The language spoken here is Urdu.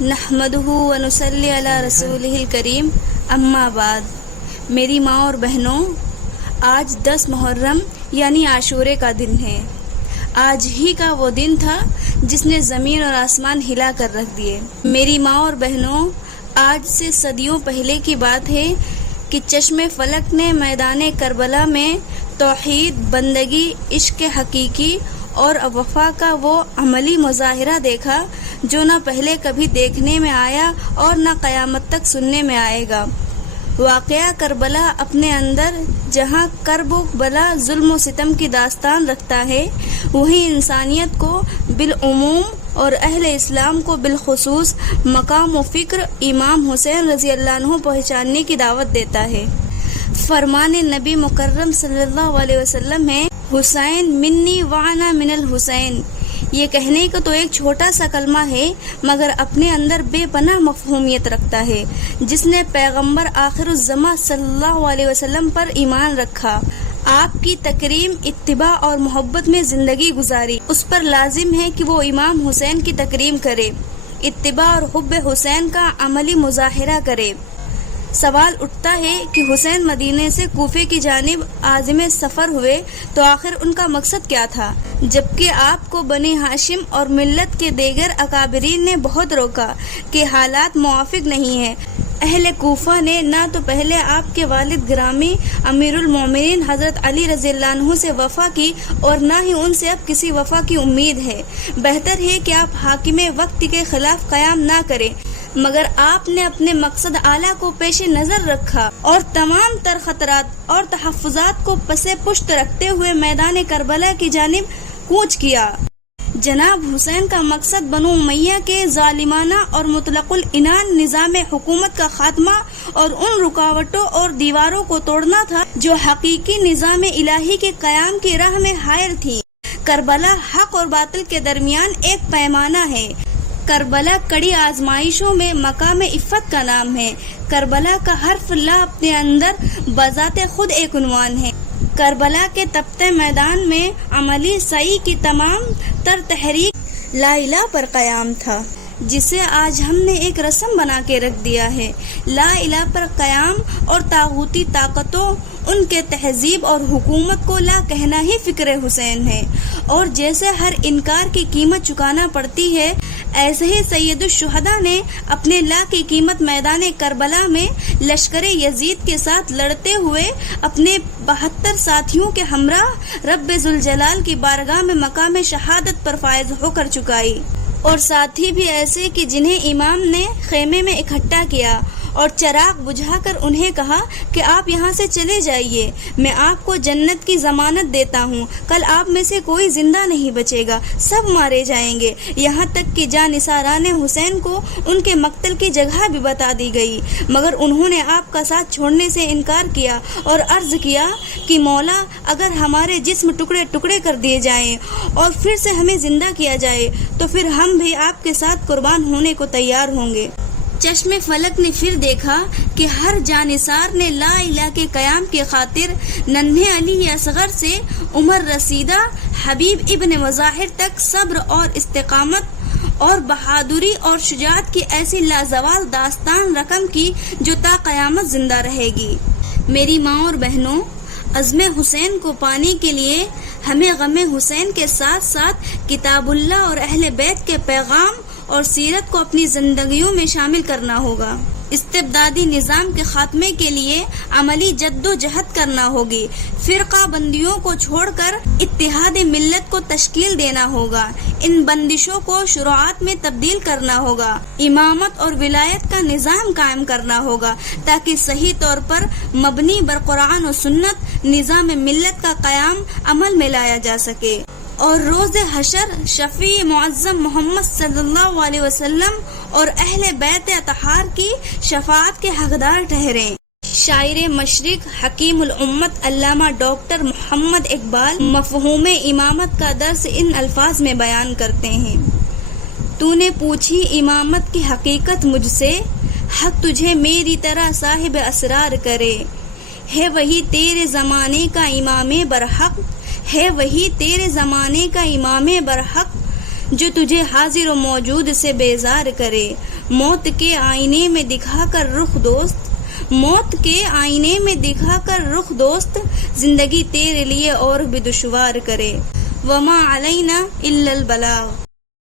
نحمدہ ونصلی علی رسولہ الکریم، اما بعد۔ میری ماں اور بہنوں، آج 10 محرم یعنی عاشورے کا دن ہے۔ آج ہی کا وہ دن تھا جس نے زمین اور آسمان ہلا کر رکھ دیے۔ میری ماں اور بہنوں، آج سے صدیوں پہلے کی بات ہے کہ چشم فلک نے میدان کربلا میں توحید، بندگی، عشق حقیقی اور وفا کا وہ عملی مظاہرہ دیکھا جو نہ پہلے کبھی دیکھنے میں آیا اور نہ قیامت تک سننے میں آئے گا۔ واقعہ کربلا اپنے اندر جہاں کرب و بلا، ظلم و ستم کی داستان رکھتا ہے، وہیں انسانیت کو بالعموم اور اہل اسلام کو بالخصوص مقام و فکر امام حسین رضی اللہ عنہ پہچاننے کی دعوت دیتا ہے۔ فرمان نبی مکرم صلی اللہ علیہ وسلم ہے، حسین منی وانا من الحسین۔ یہ کہنے کا تو ایک چھوٹا سا کلمہ ہے، مگر اپنے اندر بے پناہ مفہومیت رکھتا ہے۔ جس نے پیغمبر آخر الزماں صلی اللہ علیہ وسلم پر ایمان رکھا، آپ کی تکریم، اتباع اور محبت میں زندگی گزاری، اس پر لازم ہے کہ وہ امام حسین کی تکریم کرے، اتباع اور حب حسین کا عملی مظاہرہ کرے۔ سوال اٹھتا ہے کہ حسین مدینے سے کوفے کی جانب عازم سفر ہوئے تو آخر ان کا مقصد کیا تھا، جبکہ آپ کو بنی ہاشم اور ملت کے دیگر اکابرین نے بہت روکا کہ حالات موافق نہیں ہیں۔ اہل کوفہ نے نہ تو پہلے آپ کے والد گرامی امیر المومنین حضرت علی رضی اللہ عنہ سے وفا کی اور نہ ہی ان سے اب کسی وفا کی امید ہے۔ بہتر ہے کہ آپ حاکم وقت کے خلاف قیام نہ کریں، مگر آپ نے اپنے مقصد اعلیٰ کو پیش نظر رکھا اور تمام تر خطرات اور تحفظات کو پس پشت رکھتے ہوئے میدان کربلا کی جانب کوچ کیا۔ جناب حسین کا مقصد بنو امیہ کے ظالمانہ اور مطلق العنان نظام حکومت کا خاتمہ اور ان رکاوٹوں اور دیواروں کو توڑنا تھا جو حقیقی نظام الہی کے قیام کی راہ میں حائل تھی۔ کربلا حق اور باطل کے درمیان ایک پیمانہ ہے۔ کربلا کڑی آزمائشوں میں مقام عفت کا نام ہے۔ کربلا کا حرف لا اپنے اندر بذات خود ایک عنوان ہے۔ کربلا کے تپتے میدان میں عملی سعی کی تمام تر تحریک لا الہ پر قیام تھا، جسے آج ہم نے ایک رسم بنا کے رکھ دیا ہے۔ لا الہ پر قیام اور طاغوتی طاقتوں، ان کے تہذیب اور حکومت کو لا کہنا ہی فکر حسین ہے، اور جیسے ہر انکار کی قیمت چکانا پڑتی ہے، ایسے ہی سید الشہداء نے اپنے لا کی قیمت میدان کربلا میں لشکر یزید کے ساتھ لڑتے ہوئے اپنے 72 ساتھیوں کے ہمراہ رب ذوالجلال کی بارگاہ میں مقام شہادت پر فائز ہو کر چکائی۔ اور ساتھی بھی ایسے کہ جنہیں امام نے خیمے میں اکٹھا کیا اور چراغ بجھا کر انہیں کہا کہ آپ یہاں سے چلے جائیے، میں آپ کو جنت کی ضمانت دیتا ہوں، کل آپ میں سے کوئی زندہ نہیں بچے گا، سب مارے جائیں گے۔ یہاں تک کہ جانثاران حسین کو ان کے مقتل کی جگہ بھی بتا دی گئی، مگر انہوں نے آپ کا ساتھ چھوڑنے سے انکار کیا اور عرض کیا کہ مولا، اگر ہمارے جسم ٹکڑے ٹکڑے کر دیے جائیں اور پھر سے ہمیں زندہ کیا جائے تو پھر ہم بھی آپ کے ساتھ قربان ہونے کو تیار ہوں گے۔ چشم فلک نے پھر دیکھا کہ ہر جانثار نے لا الہ کے قیام کی خاطر ننھے علی اصغر سے عمر رسیدہ حبیب ابن مظاہر تک صبر اور استقامت اور بہادری اور شجاعت کی ایسی لازوال داستان رقم کی جو تا قیامت زندہ رہے گی۔ میری ماں اور بہنوں، عزم حسین کو پانے کے لیے ہمیں غم حسین کے ساتھ ساتھ کتاب اللہ اور اہل بیت کے پیغام اور سیرت کو اپنی زندگیوں میں شامل کرنا ہوگا۔ استبدادی نظام کے خاتمے کے لیے عملی جد و جہد کرنا ہوگی۔ فرقہ بندیوں کو چھوڑ کر اتحاد ملت کو تشکیل دینا ہوگا۔ ان بندشوں کو شروعات میں تبدیل کرنا ہوگا۔ امامت اور ولایت کا نظام قائم کرنا ہوگا تاکہ صحیح طور پر مبنی بر قرآن و سنت نظام ملت کا قیام عمل میں لایا جا سکے، اور روز حشر شفیع معظم محمد صلی اللہ علیہ وسلم اور اہل بیت اطہار کی شفاعت کے حقدار ٹھہریں۔ شاعر مشرق حکیم الامت علامہ ڈاکٹر محمد اقبال مفہوم امامت کا درس ان الفاظ میں بیان کرتے ہیں: تو نے پوچھی امامت کی حقیقت مجھ سے، حق تجھے میری طرح صاحب اسرار کرے، ہے وہی تیرے زمانے کا امام برحق، ہے وہی تیرے زمانے کا امام برحق، جو تجھے حاضر و موجود سے بیزار کرے، موت کے آئینے میں دکھا کر رخ دوست، موت کے آئینے میں دکھا کر رخ دوست، زندگی تیرے لیے اور بھی دشوار کرے۔ وما علینا الا البلاغ۔